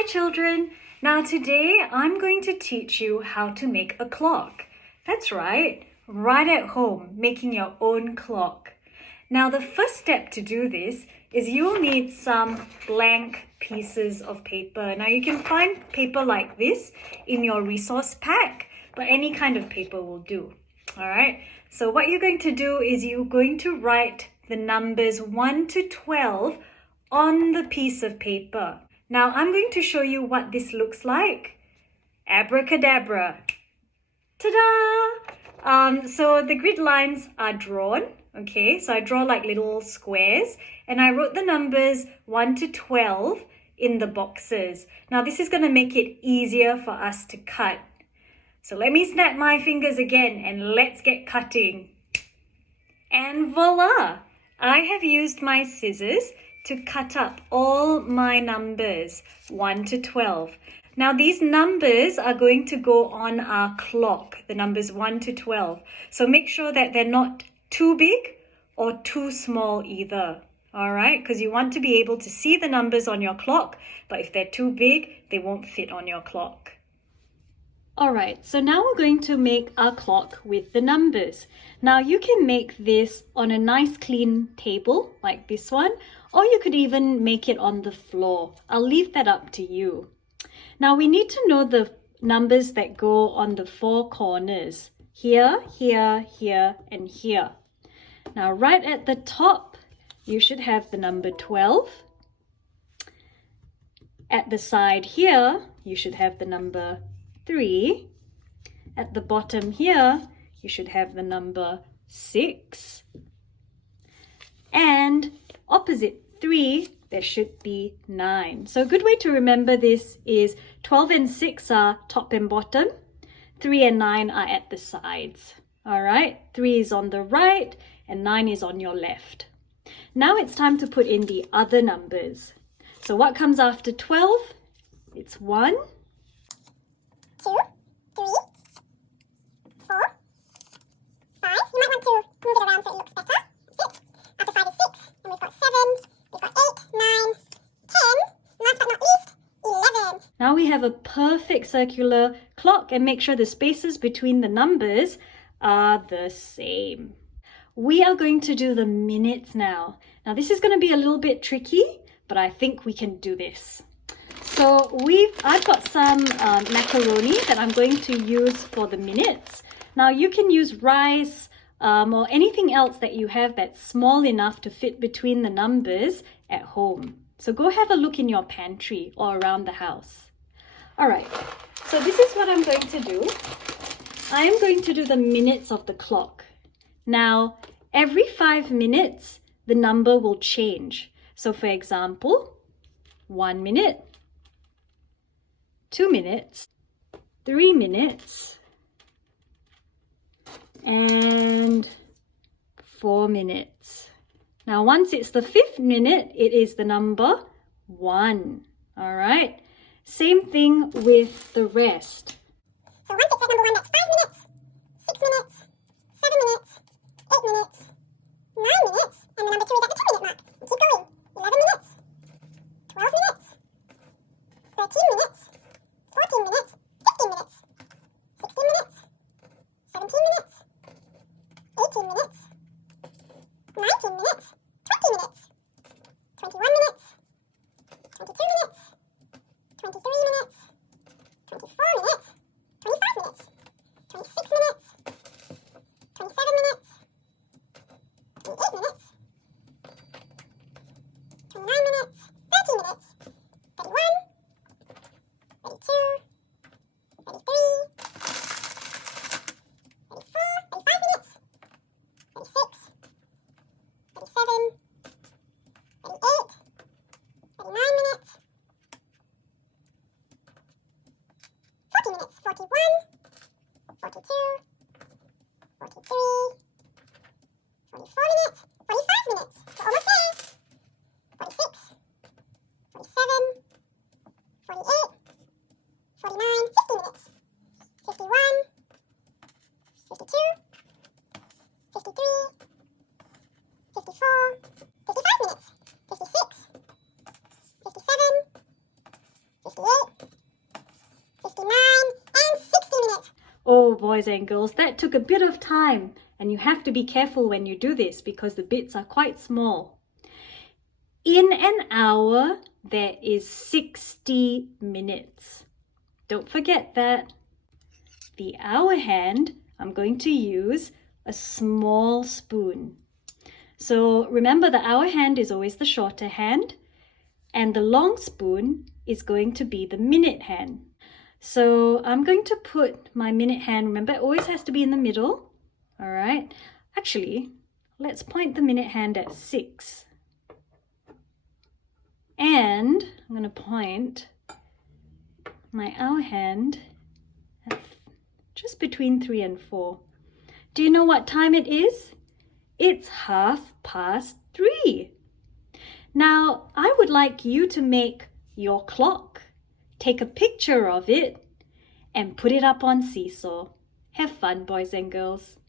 Hi children! Now today I'm going to teach you how to make a clock. That's right at home, making your own clock. Now the first step to do this is you'll need some blank pieces of paper. Now you can find paper like this in your resource pack, but any kind of paper will do. Alright, so what you're going to do is you're going to write the numbers 1 to 12 on the piece of paper. Now I'm going to show you what this looks like. Abracadabra. Ta-da! So the grid lines are drawn. Okay, so I draw like little squares and I wrote the numbers 1 to 12 in the boxes. Now this is going to make it easier for us to cut. So let me snap my fingers again and let's get cutting. And voila! I have used my scissors to cut up all my numbers 1 to 12. Now these numbers are going to go on our clock, the numbers 1 to 12. So make sure that they're not too big or too small either. Alright, because you want to be able to see the numbers on your clock, but if they're too big, they won't fit on your clock. Alright, so now we're going to make our clock with the numbers. Now you can make this on a nice clean table like this one, or you could even make it on the floor. I'll leave that up to you. Now we need to know the numbers that go on the four corners. Here, here, here, and here. Now right at the top, you should have the number 12. At the side here, you should have the number 3. At the bottom here, you should have the number 6. And opposite 3, there should be 9. So a good way to remember this is 12 and 6 are top and bottom. 3 and 9 are at the sides. All right, 3 is on the right and 9 is on your left. Now it's time to put in the other numbers. So what comes after 12? It's 1, 2, 3, 4, 5. You might want to move it around so it looks better. 6. After 5 is 6. And we've got 7. We've got 8, 9, 10. Last but not least, 11. Now we have a perfect circular clock, and make sure the spaces between the numbers are the same. We are going to do the minutes now. Now this is going to be a little bit tricky, but I think we can do this. So I've got some macaroni that I'm going to use for the minutes. Now you can use rice or anything else that you have that's small enough to fit between the numbers at home. So go have a look in your pantry or around the house. All right, so this is what I'm going to do. I'm going to do the minutes of the clock. Now, every 5 minutes, the number will change. So for example, 1 minute, 2 minutes, 3 minutes, and 4 minutes. Now, once it's the 5th minute, it is the number 1. All right. Same thing with the rest. So once it's at number 1, that's 5 minutes, 6 minutes, 7 minutes, 8 minutes, 9 minutes, and the number 2 is at the 2-minute mark. And keep going. 11 minutes, 12 minutes, 13 minutes, 14 minutes, 15 minutes, 16 minutes, 17 minutes, 18 minutes, 19 minutes, 20 minutes, 21 minutes, 22 minutes, 23 minutes, 24 minutes, 25 minutes, 26 minutes, 27 minutes, 28 minutes, 29 minutes, 30 minutes, 31, 32, 33, 34, 35 minutes, 36, 37, 38, 39 minutes, 40 minutes, 41, 42, 43, 44 minutes, 45 minutes. We're almost there. 46, 47, 48, 49, 50 minutes. 51, 52, 53, 54, 55 minutes. 56, 57, 58, 58, 59, and 60 minutes. Oh, boys and girls, that took a bit of time, and you have to be careful when you do this because the bits are quite small. In an hour, there is 60 minutes. Don't forget that. The hour hand, I'm going to use a small spoon. So remember, the hour hand is always the shorter hand, and the long spoon is going to be the minute hand. So I'm going to put my minute hand, remember it always has to be in the middle, all right? Actually, let's point the minute hand at 6. And I'm going to point my hour hand at just between 3 and 4. Do you know what time it is? It's 3:30. Now, I would like you to make your clock. Take a picture of it and put it up on Seesaw. Have fun, boys and girls.